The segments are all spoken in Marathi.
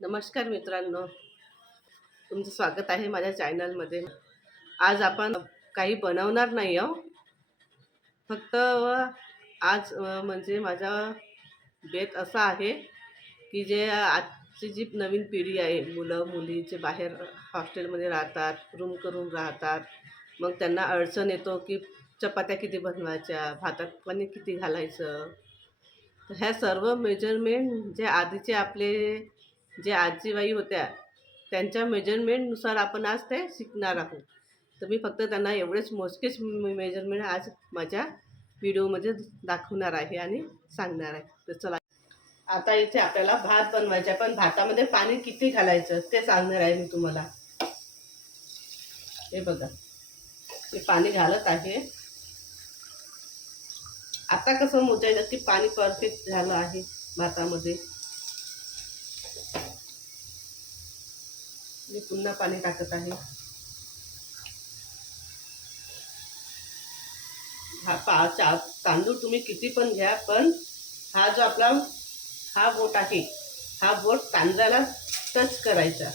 नमस्कार मित्रांनो, तुमचं स्वागत आहे माझ्या चॅनलमध्ये. आज आपण काही बनवणार नाही आहो, फक्त आज म्हणजे माझा बेत असा आहे की जे आजची जी नवीन पिढी आहे, मुलं मुली जे बाहेर हॉस्टेलमध्ये राहतात, रूम करून राहतात, मग त्यांना अडचण येतो की चपात्या किती बनवायच्या, भातात पाणी किती घालायचं. तर ह्या सर्व मेजरमेंट जे आधीचे आपले जे आजीबाई होत्या त्यांच्या मेजरमेंटनुसार आपण आज ते शिकणार आहोत. तर मी फक्त त्यांना एवढेच मोजकेच मेजरमेंट आज माझ्या व्हिडिओमध्ये दाखवणार आहे आणि सांगणार आहे. तर चला, आता इथे आपल्याला भात बनवायचा, पण भातामध्ये पाणी किती घालायचं ते सांगणार आहे मी तुम्हाला. हे बघा, मी पाणी घालत आहे. आता कसं मोजायचं की पाणी परफेक्ट झालं आहे भातामध्ये. मी पुन्हा पाणी टाकत आहे. तांदूळ तुम्ही किती पण घ्या, पण हा जो आपला हा बोट आहे, हा बोट तांदळाला टच करायचा.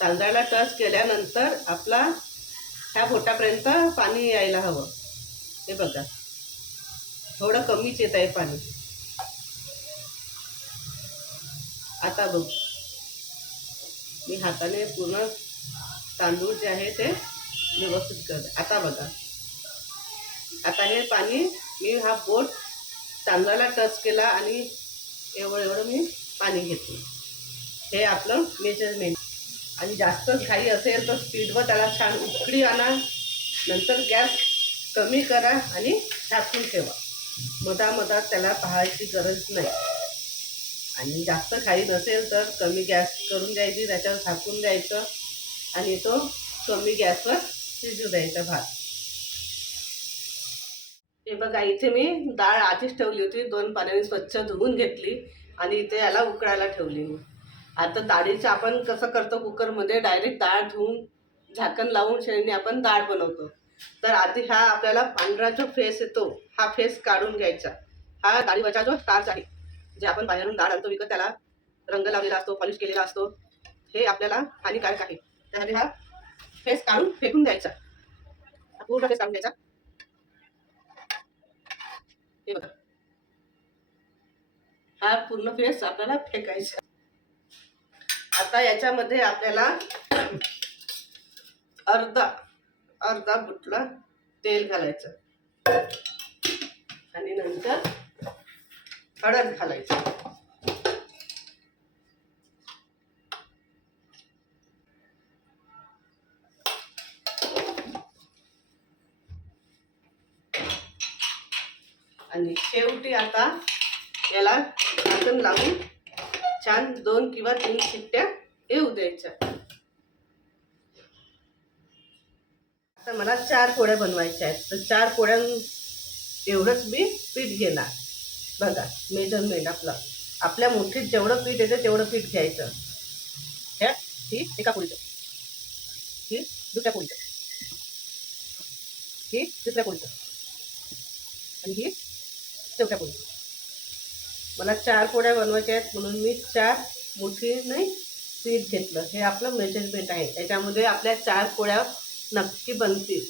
तांदळाला टच केल्यानंतर आपला ह्या बोटापर्यंत पाणी यायला हवं. हे बघा, थोडं कमीच येत आहे पाणी. आता बघ, मी हाताने पूर्ण तांदूळ जे आहे ते व्यवस्थित करते. आता बघा, आता हे पाणी मी हा बोट तांदळाला टच केला आणि एवढं मी पाणी घेतलं. हे आपलं मेजरमेंट. आणि जास्त घाई असेल तर स्पीडवर त्याला छान उकळी आणा, नंतर गॅस कमी करा आणि झाकून ठेवा. मधामधात त्याला पाहायची गरज नाही. आणि जास्त घाई नसेल तर कमी गॅस करून द्यायची, त्याच्यावर झाकून द्यायचं आणि तो कमी गॅसवर शिजू द्यायचा भात. हे बघा, इथे मी डाळ आधीच ठेवली होती, 2 पाण्याने स्वच्छ धुवून घेतली आणि इथे याला उकळायला ठेवली मी. आता डाळीचं आपण कसं करतो, कुकरमध्ये डायरेक्ट डाळ धुवून झाकण लावून शेणीने आपण डाळ बनवतो. तर आधी हा आपल्याला पांढरा जो फेस येतो, हा फेस काढून घ्यायचा. हा डाळीवरचा जो स्टार्च आहे, जे आपण बाहेरून डाळ आणतो विकत, त्याला रंग लावलेला असतो, पॉलिश केलेला असतो, हे आपल्याला हानिकारक आहे. त्यासाठी हा फेस काढून फेकून द्यायचा. पूर्ण फेस काढून द्यायचा. हे बघा, हा पूर्ण फेस आपल्याला फेकायचा. आता याच्यामध्ये आपल्याला अर्धा बुटला तेल घालायचं आणि नंतर हळद घालायचं. आणि शेवटी आता याला झाकण लावून छान 2 किंवा 3 शिट्ट्या येऊ द्यायच्या. आता मला 4 पोळ्या बनवायच्या आहेत, तर 4 पोळ्या एवढंच मी पीठ घेणार. बघा, मेजरमेंट आपल्या मुठीत जेवढं पीठ येतं तेवढं पीठ घ्यायचं. ह्या ही एका पोळीचं, ही दुसऱ्या पोळीचं, ही तिसऱ्या पोळीचं आणि ही चौथ्या पोळीचं. मला 4 पोळ्या बनवायच्या आहेत म्हणून मी 4 मुठीने पीठ घेतलं. हे आपलं मेजरमेंट आहे. याच्यामध्ये आपल्या 4 पोळ्या नक्की बनतील.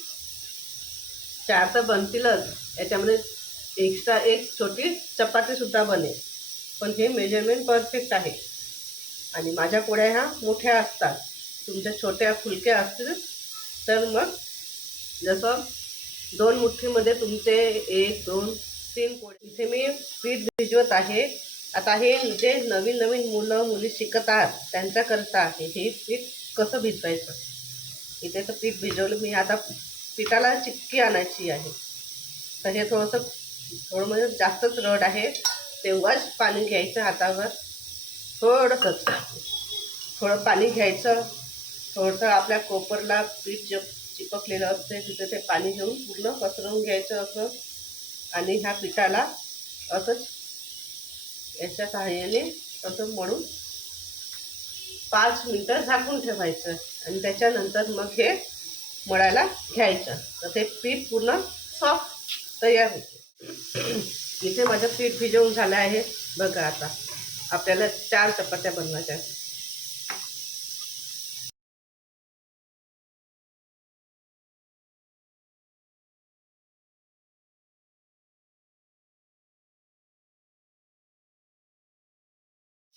4 तर बनतीलच, याच्यामध्ये एक्स्ट्रा एक छोटी चपातीसुद्धा बनेल. पण हे मेजरमेंट परफेक्ट आहे. आणि माझ्या पोळ्या ह्या मोठ्या असतात, तुमच्या छोट्या फुलक्या असतील तर मग जसं 2 मुठ्ठीमध्ये तुमचे 1 2 3 पोळी. इथे मी पीठ भिजवत आहे. आता हे जे नवीन नवीन मुलं मुली शिकत आहात त्यांच्याकरता आहे हे पीठ कसं भिजवायचं. इथे तर पीठ भिजवलं मी. आता पिठाला चिक्की आणायची आहे. तर हे थोडं म्हणजे जास्तच रड आहे, तेव्हाच पाणी घ्यायचं हातावर. थोडं पाणी घ्यायचं. थोडंसं आपल्या कोपरला पीठ जे चिपकलेलं असते तिथे ते पाणी घेऊन पूर्ण पसरवून घ्यायचं असं. आणि ह्या पिठाला असंच याच्या सहाय्याने असं मळून 5 मिनटं झाकून ठेवायचं. आणि त्याच्यानंतर मग हे मळायला घ्यायचं. तर ते पीठ पूर्ण सॉफ्ट तयार होते. इथे माझं पीठ भिजवून झालं आहे. बघा, आता आपल्याला 4 चपात्या बनवायच्या आहेत.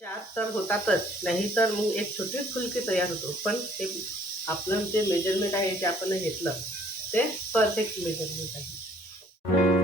4 तर होतातच, नाही तर मग एक छोटी फुलकी तयार होतो. पण हे आपलं जे मेजरमेंट आहे, जे आपण घेतलं, ते परफेक्ट मेजरमेंट आहे.